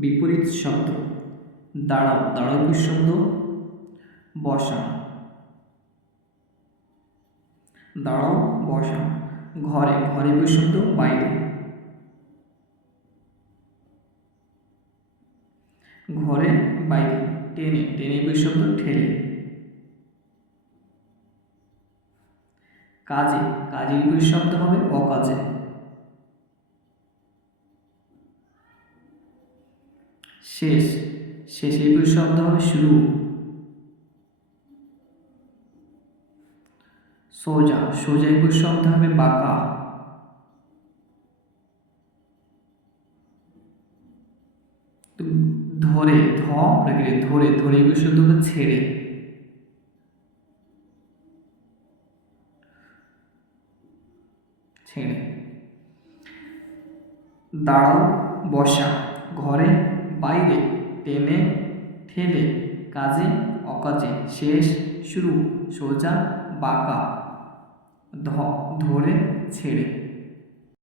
বিপরীত শব্দ। দাঁড়াও দাঁড়াও শব্দ? বসা দাঁড়াও বসা ঘরে ঘরে শব্দ? বাইরে। ঘরে, বাইরে। টেনে টেনে শব্দ? ঠেলে। কাজে কাজে শব্দ হবে? অকাজে। শেষ, শেষে বিপরীত শব্দ হবে শুরু। সোজা সোজা বিপরীত শব্দ হবে বাঁকা। ধরে, ধ ধরে ধরে বিপরীত শব্দ হবে ছেড়ে। ছেড়ে। দাঁড়াও, বসা। ঘরে টেনে ঠেলে কাজে অকাজে শেষ শুরু সোজা বাঁকা ধরে ছেড়ে।